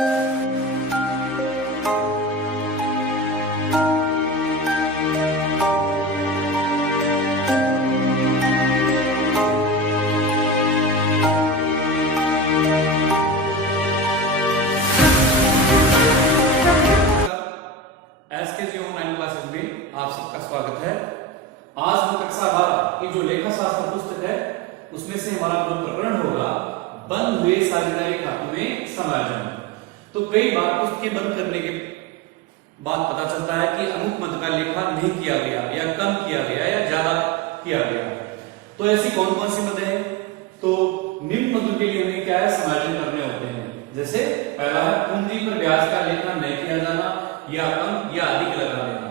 आप सबका स्वागत है। आज हम कक्षा 12 की जो लेखा शास्त्र पुस्तक है उसमें से हमारा जो प्रकरण होगा बंद हुए साझेदारी खातों में समायोजन। तो कई बार पुस्तकें बंद करने के बाद पता चलता है कि अमुक मद का लेखा नहीं किया गया या कम किया गया या ज्यादा किया गया। तो ऐसी कौन कौन सी मदें हैं? तो निम्न मदों के लिए हमें क्या है, समायोजन करने होते हैं। जैसे पहला है पूंजी पर ब्याज का लेखा नहीं किया जाना या कम या अधिक लगा देना।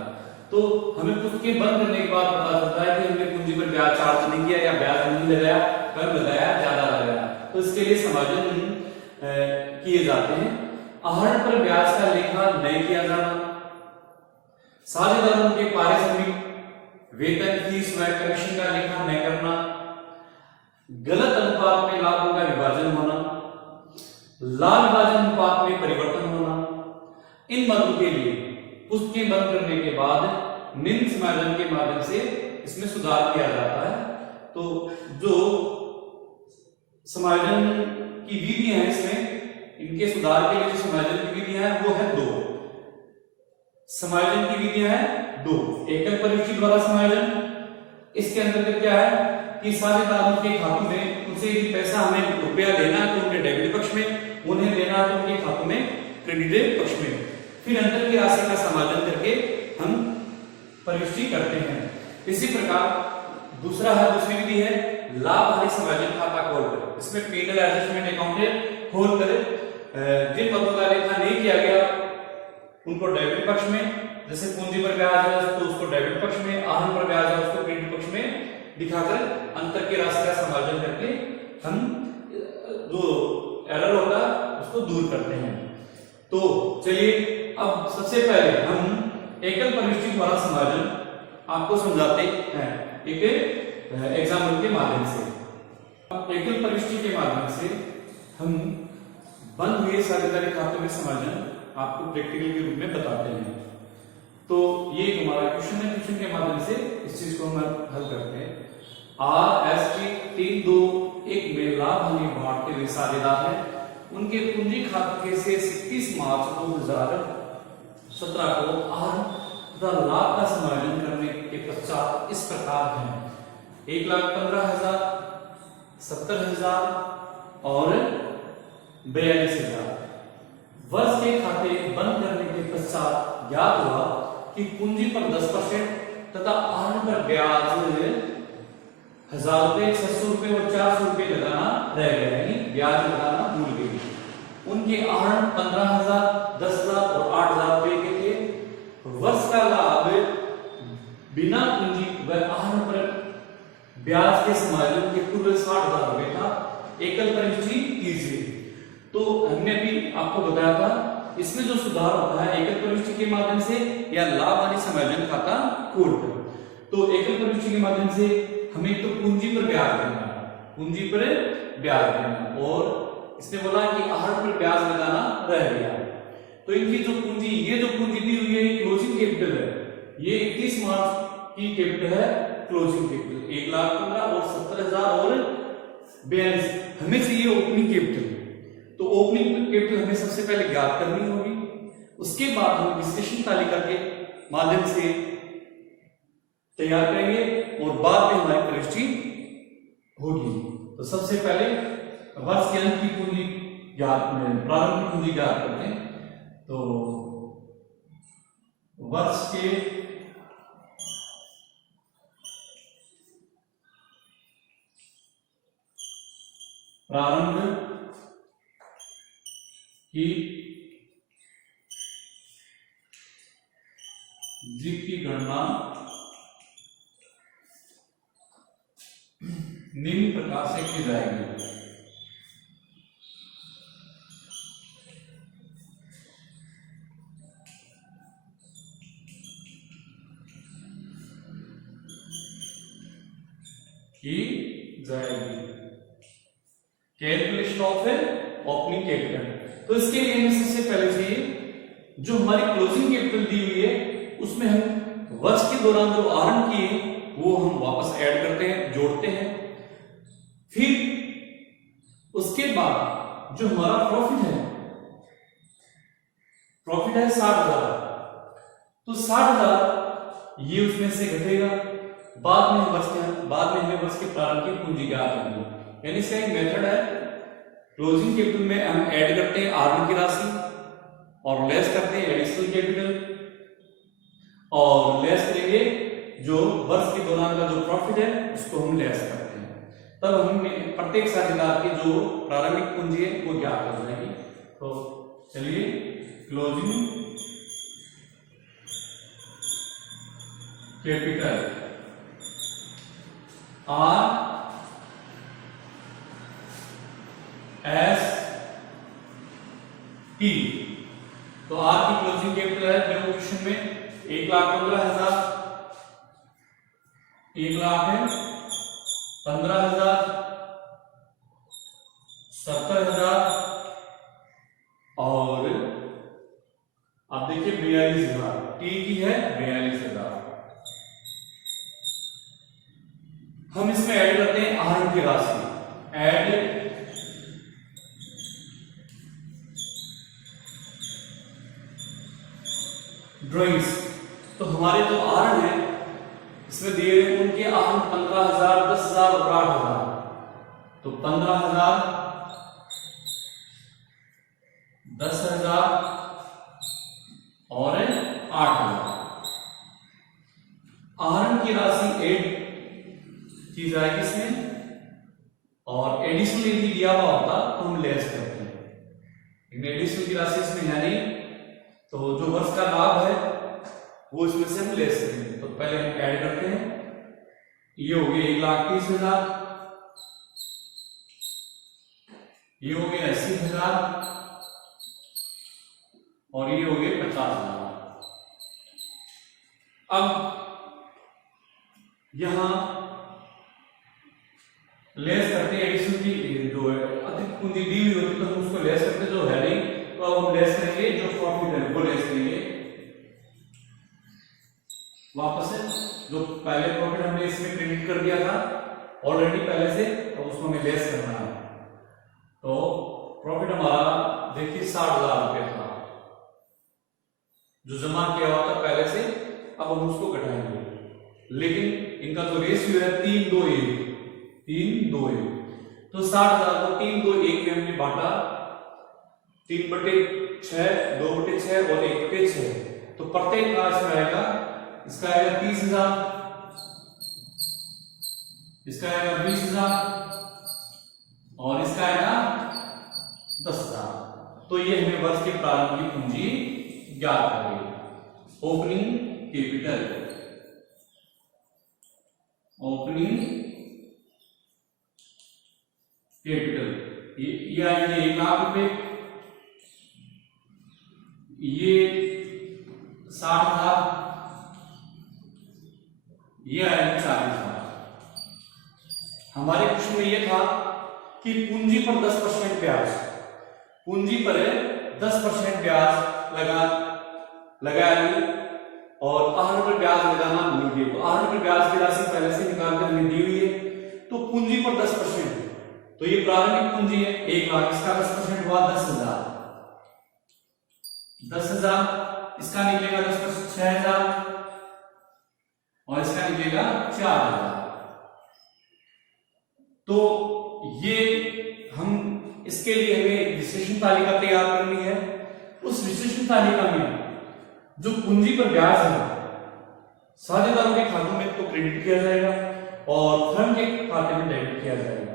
तो हमें पुस्तकें बंद करने के बाद पता चलता है कि हमने पूंजी पर ब्याज चार्ज नहीं किया या ब्याज नहीं लगाया, कम लगाया, ज्यादा लगाया, तो इसके लिए समायोजन किए जाते हैं। आहरण पर ब्याज का लेखा नहीं किया जाना, साझेदारों के पारिश्रमिक, वेतन, फीस व कमीशन का लेखा नहीं करना, गलत अनुपात में लाभों का विभाजन होना, लाभ विभाजन अनुपात में परिवर्तन होना। इन मदों के लिए पुस्तकें बंद करने के बाद निम्न समायोजन के माध्यम से इसमें सुधार किया जाता है। तो जो समायोजन की विधियां हैं, इसमें इनके सुधार के लिए जो समायोजन की विधियां हैं वो है दो। समायोजन की विधियां हैं दो। एकल परिविष्टि द्वारा समायोजन, इसके अंतर्गत क्या है कि साझेदारों के खातों में उनसे यदि पैसा हमें रुपया लेना है तो उनके डेबिट पक्ष में, उन्हें लेना है तो उनके खातों में क्रेडिट पक्ष में, फिर अंतर की राशि का समायोजन करके हम परिविष्टि करते हैं। इसी प्रकार दूसरी विधि है लाभ हानि समायोजन खाता खोलकर। इसमें पीनल एडजस्टमेंट अकाउंट खोलकर जिन मदों का लेखा नहीं किया गया उनको डेबिट पक्ष में, जैसे पूंजी पर ब्याज है तो उसको डेबिट पक्ष में, आहरण पर ब्याज है उसको क्रेडिट पक्ष में दिखाकर अंतर की राशि का समायोजन करके हम जो एरर होगा उसको दूर करते हैं। तो चलिए अब सबसे पहले हम एकल परिविष्टि द्वारा समायोजन आपको समझाते हैं एक एग्जाम्पल के माध्यम से। अब एकल परिविष्टि के माध्यम से हम बंद हुए साझेदारी खातों में समायोजन आपको प्रैक्टिकल के रूप में बताते हैं। तो ये हमारा क्वेश्चन है, क्वेश्चन के माध्यम से इस चीज को हम हल करते हैं। RST 321 में लाभ हानि बांटते हुए साझेदार है, उनके पूंजी खाते से 31 मार्च 2017 को आहरण तथा लाभ का समायोजन करने के पश्चात इस प्रकार है: 1,15,000, 70,000 और 42,000। वर्ष के खाते बंद करने के पश्चात ज्ञात हुआ कि पूंजी पर 10% तथा आहरण पर ब्याज 1,000 रुपए, 600 रुपए और 400 रुपए लगाना रह गया, यानी ब्याज लगाना भूल गए। उनके आहरण 15,000, 10,000 और 8,000 रुपए के थे। वर्ष का लाभ बिना पूंजी व आहरण पर ब्याज के समायोजन के पूर्व 60,000 रुपए था। एकल परिविष्टि कीजिए। तो हमने भी आपको बताया था इसमें जो सुधार होता है एकल परिविष्टि के माध्यम से या लाभ हानि समायोजन खाता खोलकर। तो एकल परिविष्टि के माध्यम से हमें तो पूंजी पर ब्याज देना, पूंजी पर ब्याज देना, और इसने बोला कि आहरण पर ब्याज लगाना रह गया। तो इनकी जो पूंजी, ये जो पूंजी दी हुई है क्लोजिंग कैपिटल है, ये 31 मार्च की कैपिटल है, क्लोजिंग कैपिटल 1,15,000 और 70,000 और 42। हमें चाहिए ओपनिंग कैपिटल। तो ओपनिंग कैपिटल हमें सबसे पहले ज्ञात करनी होगी, उसके बाद हम विश्लेषण तालिका के माध्यम से तैयार करेंगे और बाद में हमारी परिविष्टि होगी। तो सबसे पहले वर्ष के अंत की पूंजी ज्ञात, प्रारंभिक पूंजी ज्ञात करते हैं। तो वर्ष के प्रारंभ की की गणना निम्न प्रकार से की जाएगी। Calculation of opening capital. तो इसके लिए हमें सबसे जो हमारी क्लोजिंग कैपिटल दी हुई है उसमें हम वर्ष के दौरान जो आहरण किए वो हम वापस ऐड करते हैं, जोड़ते हैं। फिर उसके बाद जो हमारा प्रॉफिट है 60,000, तो 60,000 ये उसमें से घटेगा। बाद में हमें वर्ष के प्रारंभ की पूंजी ज्ञात होगी। यानी इसका एक मेथड है, क्लोजिंग कैपिटल में हम ऐड करते हैं आहरण की राशि और लेस करते हैं एडिशनल कैपिटल, और लेस करेंगे जो वर्ष के दौरान का जो प्रॉफिट है उसको हम लेस करते हैं। तब हमें प्रत्येक साझेदार की जो प्रारंभिक पूंजी है वो ज्ञात हो जाएगी। तो चलिए क्लोजिंग कैपिटल RST, तो आर की क्लोजिंग कैपिटल है देखो क्वेश्चन में 1,15,000, 1,15,000, 70,000 और अब देखिए 42,000, टी की है 42,000। हम इसमें ऐड करते हैं आहरण की राशि, ऐड ड्रॉइंग्स। तो हमारे जो आहरण है इसमें दिए हुए उनके आहरण 15,000, 10,000 और 8,000। तो 15,000, 10,000 और 8,000। आहरण की राशि ऐड की जाएगी इसमें, और एडिशनल यदि दिया हुआ होता तो हम लेस करते हैं। एडिशनल की राशि इसमें है नहीं, तो जो वर्ष का लाभ है वो इसमें से हम लेस करेंगे। तो पहले हम ऐड करते हैं, ये हो गए 1,30,000, ये हो गए 80,000 और ये हो गए 50,000। अब यहां लेस करते हैं एडिशन की, जो अतिरिक्त पूंजी दी हुई होती तो हम उसको लेस करते, जो है नहीं तो अब हम लेस करेंगे जो प्रॉफिट है वो लेस करेंगे वापस से। जो पहले प्रॉफिट हमने इसमें क्रेडिट कर दिया था ऑलरेडी पहले से, तो उसको हमें लेस करना है। तो प्रॉफिट हमारा देखिए 60,000 रुपये था जो जमा किया हुआ था पहले से, अब हम उसको घटाएंगे। लेकिन इनका जो रेशियो है 3:2:1, 3:2:1, तो 60,000 को 3:2:1 में हमने बांटा, 3/6, 2/6 और 1/6। तो प्रत्येक का इसमें आएगा, इसका आएगा 30,000, इसका आएगा 20,000 और इसका आएगा 10,000। तो ये हमें वर्ष के प्रारंभ की पूंजी ज्ञात हो गई। ओपनिंग कैपिटल, ओपनिंग कैपिटल ये आएंगे 1,00,000 रुपए, ये 60,000, ये आएंगे 40,000। हमारे क्वेश्चन में यह था कि पूंजी पर 10% ब्याज, पूंजी पर 10% ब्याज लगाएंगे और आहरण पर ब्याज लगाना भूल गए। तो आहरण पर ब्याज की राशि पहले से निकाल कर हमें दी हुई है, तो पूंजी पर 10%, तो ये प्रारंभिक पूंजी है 1,00,000, इसका 10% हुआ 10,000, 10,000, इसका निकलेगा 10% 6,000 और इसका निकलेगा 4,000। तो ये हम इसके लिए हमें विश्लेषण तालिका तैयार करनी है। उस विश्लेषण तालिका में जो पूंजी पर ब्याज है साझेदारों के खातों में तो क्रेडिट किया जाएगा और फर्म के खाते में डेबिट किया जाएगा।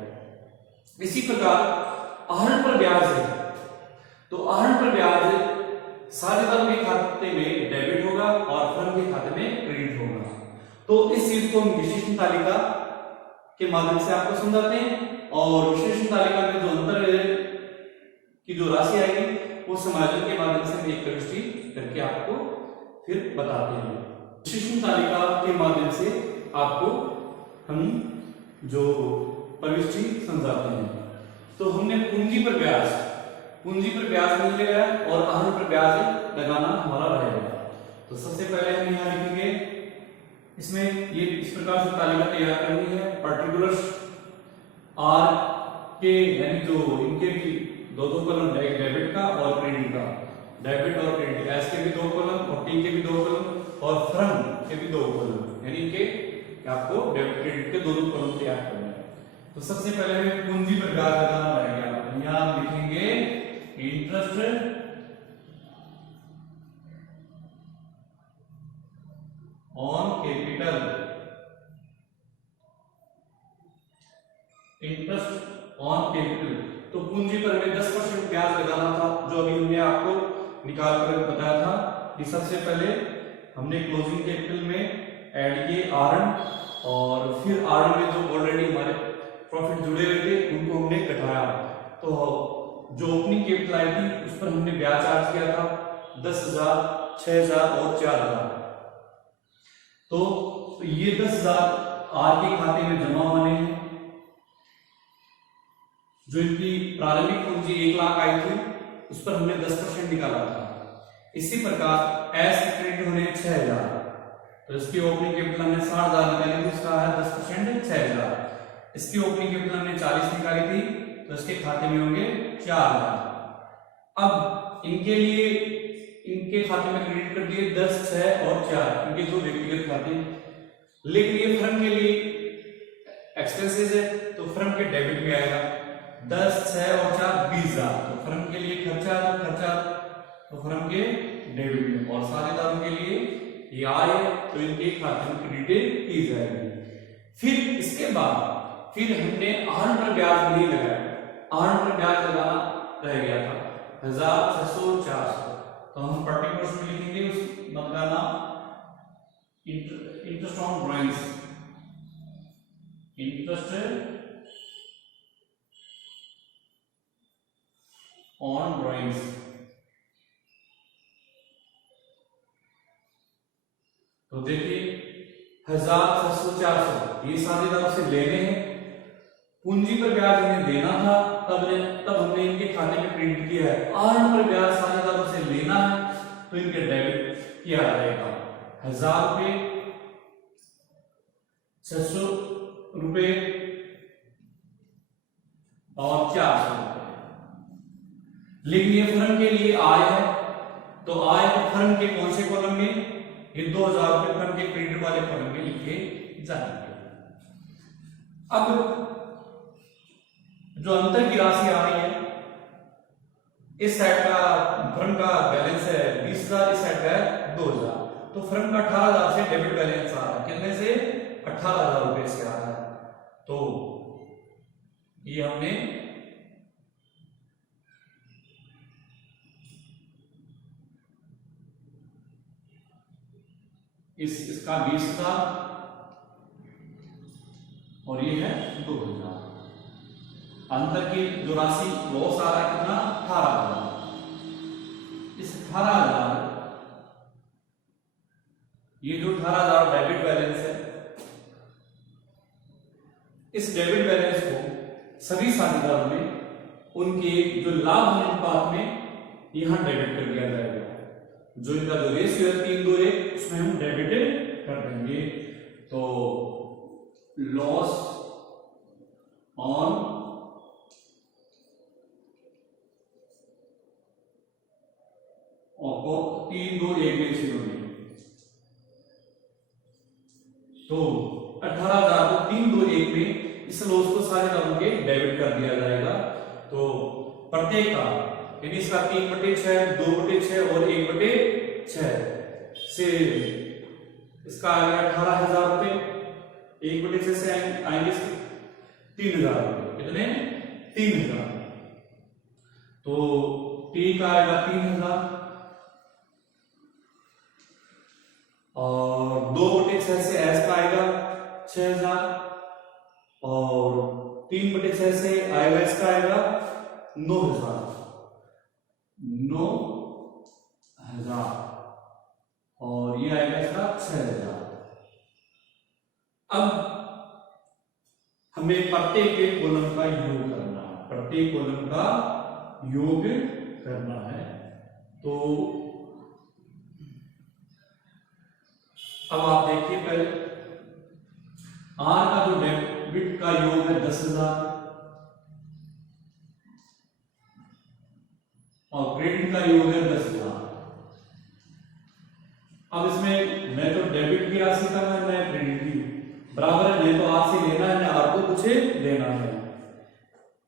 इसी प्रकार आहरण पर ब्याज है, तो आहरण पर ब्याज साझेदारों के खाते में डेबिट होगा और फर्म के खाते में क्रेडिट होगा। तो इस चीज को हम विश्लेषण तालिका के माध्यम से आपको समझाते हैं, और विश्लेषण तालिका में जो अंतर की जो राशि आएगी वो समायोजन के माध्यम से हम एक प्रविष्टि करके आपको फिर बताते हैं। विश्लेषण तालिका के माध्यम से आपको हम जो प्रविष्टि समझाते हैं। तो हमने पूंजी पर ब्याज पूंजी पर ब्याज नहीं लगेगा और आहरण पर ब्याज लगाना हमारा रहेगा। तो सबसे पहले हम यहाँ लिखेंगे, इसमें ये इस प्रकार से तालिका तैयार करनी है। पर्टिकुलर्स आर के यानी जो इनके भी दो कॉलम, एक डेबिट का और क्रेडिट का, डेबिट और क्रेडिट, एस के भी 2 कॉलम और टी के भी 2 कॉलम और फर्म के भी 2 कॉलम, यानी इनके आपको डेबिट क्रेडिट के 2 कॉलम तैयार करने हैं। तो सबसे पहले हमें पूंजी पर ब्याज लगाना रहेगा। यहां हम लिखेंगे interest on capital, interest on capital. तो पूंजी पर हमें 10% ब्याज लगाना था, जो अभी हमने आपको निकाल कर बताया था कि सबसे पहले हमने क्लोजिंग कैपिटल में ऐड किए आहरण, और फिर आहरण में जो ऑलरेडी हमारे प्रॉफिट जुड़े हुए थे उनको हमने घटाया। तो जो ओपनिंग कैपिटल आई थी उस पर हमने ब्याज चार्ज किया था 10,000, 6,000 और 4,000। तो ये 10,000 आर के खाते में जमा होने हैं। जो इनकी प्रारंभिक पूंजी 1 लाख आई थी उस पर हमने 10% निकाला था। इसी प्रकार एस क्रेडिट होने 6,000, तो इसकी ओपनिंग कैपिटल हमने 60,000 निकाली थी, इसका है 10% 6,000। इसकी ओपनिंग कैपिटल हमने 40 निकाली थी, तो इसके खाते में होंगे 4,000। अब इनके लिए इनके खाते में क्रेडिट कर दिए 10, 6 और 4, इनके जो व्यक्तिगत खाते। लेकिन ये फर्म के लिए एक्सपेंसेस है, तो फर्म के डेबिट में आएगा 10, 6 और 4 20,000। तो फर्म के लिए खर्चा तो फर्म के डेबिट में, और साझेदारों के लिए ये आय है, तो इनके खाते में क्रेडिट की जाएगी। फिर इसके बाद फिर हमने आहरण पर ब्याज नहीं लगाया, आहरण पर ब्याज लगाना रह गया था 1,000, 600, 400। तो हम पर्टिकुलर्स में लिखेंगे उस मद का नाम interest on drawings, interest on drawings. तो देखिए 1,000, 600, 400 ये साझेदारों से लेने हैं, पूंजी पर ब्याज इन्हें देना था, तब हमने इनके खाते में क्रेडिट किया है। आहरण पर ब्याज साझेदारों से लेना है, तो इनके डेबिट किया जाएगा। 1,000 रुपये, 600 रुपये और 400 रुपये। लेकिन ये फर्म के लिए आय है, तो आय को फर्म के कौन से कॉलम में, ये 2,000 रुपये फर्म के क्रेडिट वाले कॉलम में लिखे जाएंगे। अब जो अंतर की राशि आ रही है, इस साइड का फर्म का बैलेंस है 20,000, इस साइड का है 2,000, तो फर्म का 18,000 से डेबिट बैलेंस आ रहा है। कितने से? 18,000 रुपए से आ रहा है। तो ये हमने इसका 20,000 और ये है 2,000। अंतर की जो राशि लॉस आ रहा है कितना? 18,000। इस 18,000, ये जो 18,000 डेबिट बैलेंस है, इस डेबिट बैलेंस को सभी साझेदारों में उनके जो लाभ अनुपात में यहां डेबिट कर दिया जाएगा। जो इनका जो रेशियो है 3:1 उसमें हम डेबिट कर देंगे। तो लॉस ऑन और 3:1 रेशियो में, तो 18,000 को 3:1 में इस लॉस को साझेदारों के डेबिट कर दिया जाएगा। तो प्रत्येक का यानी इसका 3/6, 2/6 और 1/6 से इसका आएगा 18,000 रुपए, 1/6 से आएंगे 3,000 रुपए। कितने? 3,000। तो टी का आएगा 3,000 और 2/6 से एस का आएगा 6,000 और 3/6 से आएगा इसका आएगा 9,000 और ये आएगा इसका 6,000। अब हमें प्रत्येक कॉलम का योग करना है, प्रत्येक कॉलम का योग करना है। तो अब आप देखिए पहले आर का जो डेबिट का योग है 10,000 और क्रेडिट का योग है 10,000। अब इसमें मैं तो डेबिट की राशि का मैं क्रेडिट की बराबर है, नहीं तो आर से लेना है ना आर को कुछ देना है।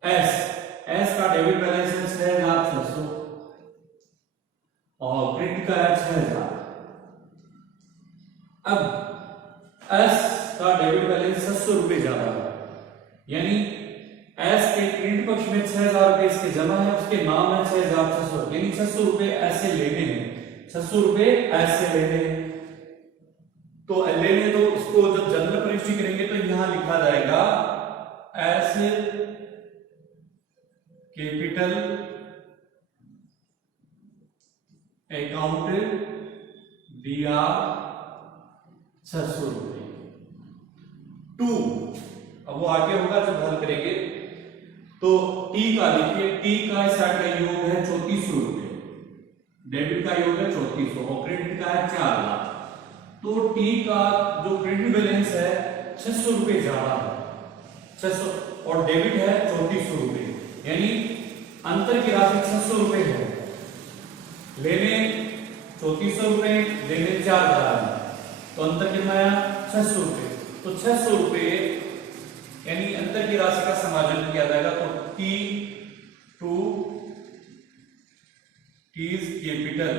एस का डेबिट बैलेंस है 6,600 और क्रेडिट का है 6,000। अब एस का डेबिट बैलेंस 700 रुपए ज्यादा है, यानी एस के क्रेडिट पक्ष में 6,000 रुपए इसके जमा है, उसके नाम है 6,600, यानी 600 रुपए ऐसे लेने हैं, 600 रुपए ऐसे लेने हैं। तो लेने तो उसको जब जनरल प्रविष्टि करेंगे तो यहां लिखा जाएगा एस कैपिटल अकाउंट BR 600 रुपए टू। अब वो आगे होगा जब हल करेंगे तो टी का देखिए, टी का इस साइड का योग है 3400 रुपए, डेबिट का योग है 3400 और क्रेडिट का है 4 लाख। तो टी का जो क्रेडिट बैलेंस है 600 रुपए ज्यादा है, 600 और डेबिट है 3400 रुपए, यानी अंतर की राशि 600 रुपए है। लेने 3400 रुपए, देने 4,000 है, तो अंतर कितना आया 600 रुपए। तो 600 रुपए यानी अंतर की राशि का समायोजन किया जाएगा। तो T to T's capital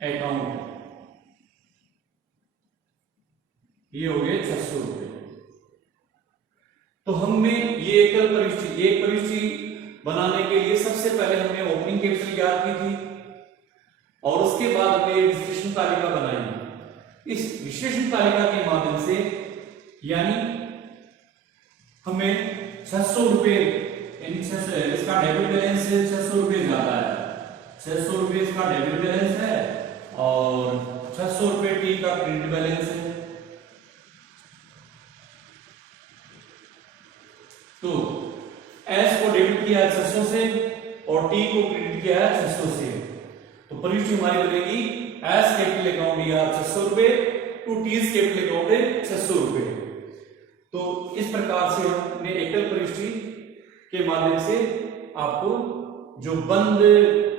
account ये हो गए 600 रुपए। तो हमने ये एकल परिष्टि, एक परिष्टि बनाने के लिए सबसे पहले हमने ओपनिंग कैपिटल ज्ञात की थी और उसके बाद हमने विश्लेषण तालिका बनाई। इस विश्लेषण तालिका के माध्यम से यानी हमें 600 रुपए यानी इसका डेबिट बैलेंस 600 रुपए ज्यादा है, 600 रुपए इसका डेबिट बैलेंस है और 600 रुपए टी का क्रेडिट बैलेंस है। तो एस को डेबिट किया है 600 से और टी को क्रेडिट किया है 600 से, तो परिष्टि हमारी बनेगी एस कैपिटल अकाउंट या 600 रुपए टू टीज कैपिटल अकाउंट 600 रुपए। तो इस प्रकार से हमने एकल परिष्टि के माध्यम से आपको जो बंद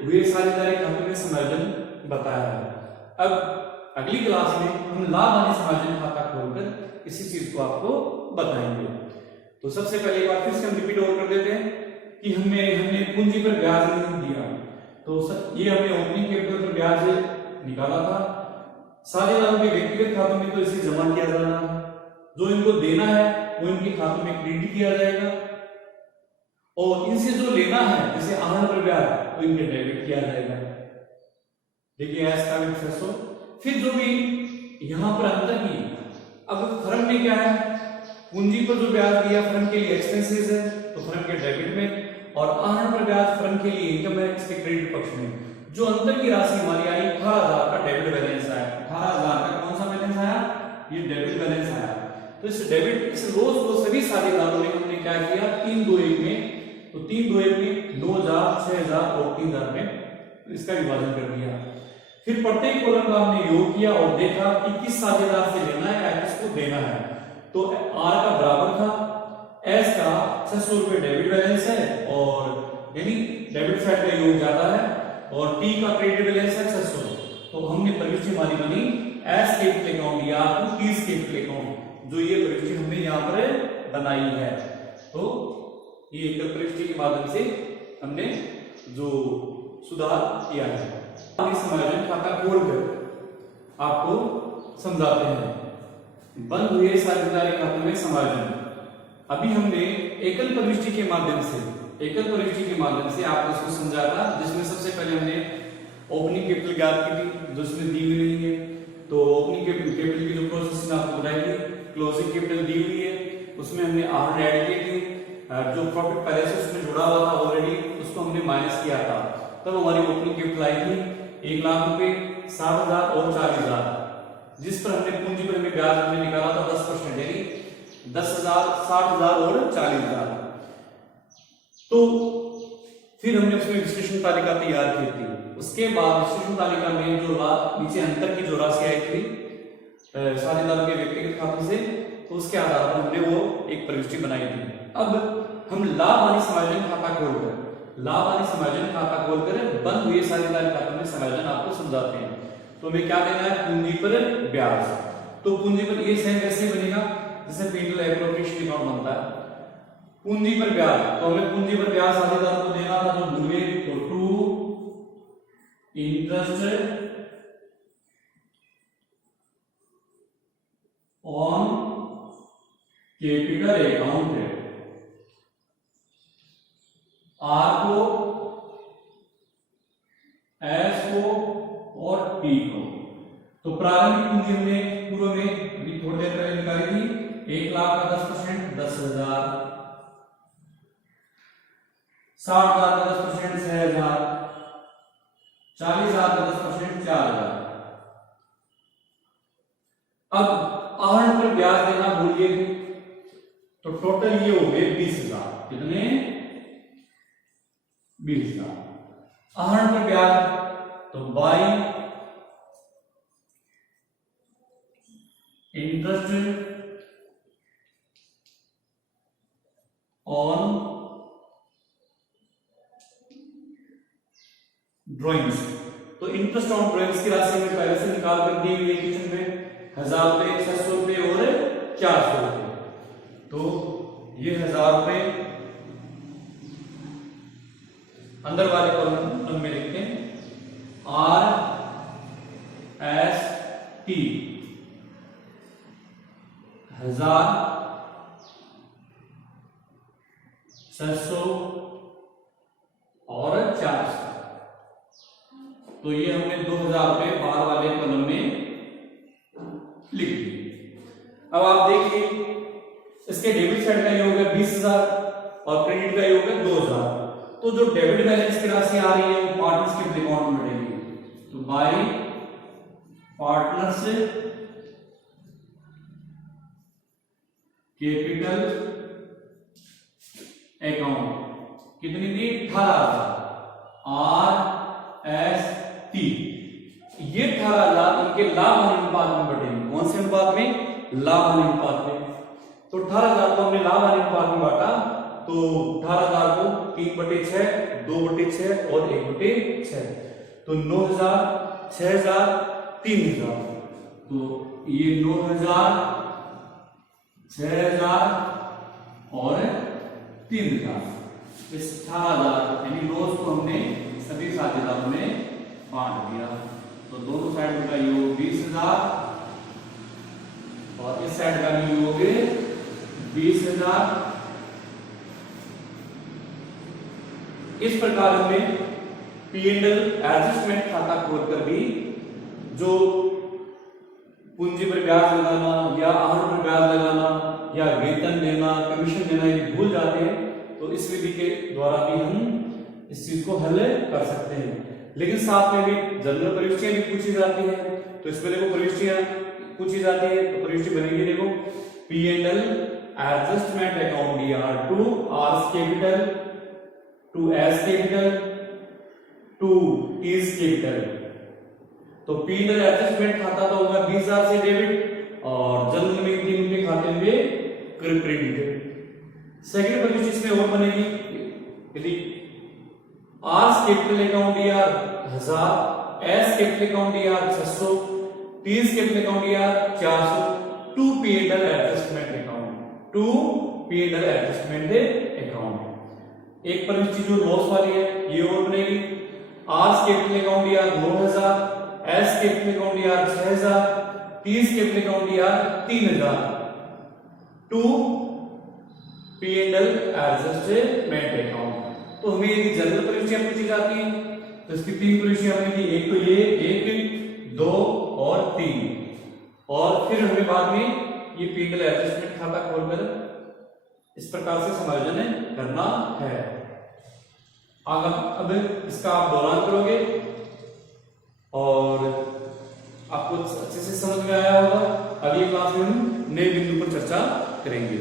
हुए साझेदारी खाते में समायोजन बताया है। अब अगली क्लास में हम लाभ हानि समायोजन खाता खोलकर इसी चीज को आपको बताएंगे। तो सबसे पहले एक बार फिर से हम रिपीट और कर देते हैं कि हमने पूंजी पर ब्याज नहीं दिया, तो ये हमने ओपनिंग कैपिटल पर ब्याज निकाला था। साझेदारों के व्यक्तिगत खातों में तो इसे जमा किया जाना है, जो इनको देना है वो इनके खातों में क्रेडिट किया जाएगा और इनसे जो लेना है जैसे आहरण पर ब्याज वो इनके डेबिट किया जाएगा। देखिए एस का भी 600। फिर जो भी यहां पर अंतर की, अब फर्म में क्या है, पूंजी पर जो ब्याज दिया फर्म के लिए एक्सपेंसेस है तो फर्म के डेबिट में, और आहरण पर ब्याज फर्म के लिए इनकम है इसके क्रेडिट पक्ष में। जो अंतर की राशि हमारी आई 18,000 का डेबिट बैलेंस आया, 18,000 का कौन सा बैलेंस आया, ये डेबिट बैलेंस आया। तो इस डेबिट इस रोज को सभी साझेदारों ने हमने क्या किया 3-2-1 में, तो 3-2-1 में 9,000, 6,000 और 3,000 में इसका विभाजन कर दिया। फिर प्रत्येक कॉलम का हमने योग किया और देखा कि किस साझेदार से लेना है या किसको देना है। तो आर का बराबर था, एस का 600 रुपए डेबिट बैलेंस है और यानी डेबिट साइड का योग ज्यादा है और टी का क्रेडिट बैलेंस है 600। तो हमने परिष्टि हमारी बनी एस कैपिटल अकाउंट या टीज कैपिटल अकाउंट, जो ये परिष्टि हमने यहाँ पर बनाई है। तो ये एकल परिष्टि के माध्यम से हमने जो सुधार किया है। समायोजन खाता खोलकर आपको समझाते हैं बंद हुए साझेदारी खाते में समायोजन। अभी हमने एकल परिष्टि के माध्यम से आपको इसको समझाया था, जिसमें सबसे पहले हमने ओपनिंग कैपिटल ज्ञात की थी जो इसमें दी हुई नहीं है। तो ओपनिंग कैपिटल की जो प्रोसेस आपको बताई थी, क्लोजिंग कैपिटल दी हुई है, उसमें हमने आहरण ऐड किए थे, जो प्रॉफिट पहले से उसमें जुड़ा हुआ था ऑलरेडी उसको हमने माइनस किया था। तब हमारी ओपनिंग कैपिटल आई थी 1,00,000 रुपए, 60,000 और 40,000, जिस पर हमने पूंजी पर हमें ब्याज हमने निकाला था 10%, यानी 10,000, 60,000 और 40,000। तो फिर हमने उसमें विश्लेषण तालिका तैयार की थी। उसके बाद विश्लेषण तालिका में जो नीचे अंतर की जो राशि आई थी साझेदारों के व्यक्तिगत खातों से, तो उसके आधार पर हमने वो एक प्रविष्टि बनाई थी। अब हम लाभ हानि समायोजन खाता खोलकर बंद हुए साझेदारी खातों में समायोजन आपको समझाते हैं। तो हमें क्या देना है, पूंजी पर ब्याज। तो पूंजी पर ये सेम कैसे बनेगा जैसे P&L एप्रोप्रिएशन अकाउंट बनता है। पूंजी पर ब्याज, तो हमें पूंजी पर ब्याज साझेदारों को देना था जो हुए तो to interest on capital account है, आर को, एस को और टी को। तो प्रारंभिक पूंजी हमने पूर्व में अभी थोड़ी देर पहले निकाली थी, 1 लाख का 10%, 10,000, 60,000 का 10%, 6,000, 40,000 का 10%, 4,000। अब आहरण पर ब्याज देना भूलिए, तो टोटल ये हो गए 20,000। कितने? 20,000। आहरण पर ब्याज तो बाई इंटरेस्ट ऑन ड्रॉइंग्स। तो इंटरेस्ट ऑन ड्रॉइंग्स की राशि में पहले से निकाल कर दी हुई है क्वेश्चन में, 1,000 रुपए, 600 रुपए और 400 रुपए। तो ये 1,000 रुपए अंदर वाले कॉलम में लिखते हैं, आर एस टी 1,000, 600 और 400। तो ये हमने 2,000 रुपए बाहर वाले कॉलम में लिख दिए। अब आप देखिए इसके डेबिट साइड का ये हो गया 20,000 और क्रेडिट का ये हो गया 2,000। तो जो डेबिट बैलेंस की राशि आ रही है वो पार्टनर्स के अकाउंट में बढ़ेगी। तो बाय पार्टनर्स कैपिटल अकाउंट कितनी थी? 18,000। आर एस टी ये 18,000 इनके लाभ हानि अनुपात में बढ़ेंगे। कौन से अनुपात में? लाभ हानि अनुपात में। तो 18,000 को हमने लाभ हानि अनुपात में बांटा, तो 18,000 को 3/6, 2/6 और 1/6। तो 9,000, 6,000, 3,000। तो ये 9,000, 6,000 और 3,000। इस 18,000 यानी रोज को हमने सभी साझेदारों में बांट दिया। तो दोनों साइड का योग 20,000 और इस साइड का योग 20,000। इस प्रकार हमें P&L एडजस्टमेंट खाता खोलकर भी जो पूंजी पर ब्याज लगाना या आहरण पर ब्याज लगाना या वेतन देना, कमीशन देना यदि भूल जाते हैं तो इस विधि के द्वारा भी हम इस चीज को हल कर सकते हैं। लेकिन साथ में भी जनरल प्रविष्टियां भी पूछी जाती है। तो इसमें देखो प्रविष्टियां पूछी जाती है, तो प्रविष्टि बनेगी देखो P&L adjustment account DR to R capital to S capital to T's capital. तो P&L एडजस्टमेंट खाता तो होगा 20,000 से डेबिट और जनरल में उनके खाते में क्रेडिट। सेकंड प्रविष्टि इसमें और बनेगी, यदि R capital account DR 1,000, S capital account DR 600, T's capital account DR 400 to P&L adjustment account, to P&L adjustment account. एक प्रविष्टि जो लॉस वाली है ये और बनेगी, R capital account DR 9,000, S capital account DR 6,000, T's capital account DR 3,000 to P&L adjustment account. तो हमें यदि जनरल प्रविष्टियां पूछी जाती हैं तो इसकी 3 प्रविष्टियां बनेगी, एक तो ये 1, 2 और 3। और फिर हमें बाद में ये P&L एडजस्टमेंट खाता खोलकर इस प्रकार से समायोजन करना है। अब इसका आप दोहरान करोगे और आपको अच्छे से समझ में आया होगा। अगली क्लास में हम नए बिंदु पर चर्चा करेंगे।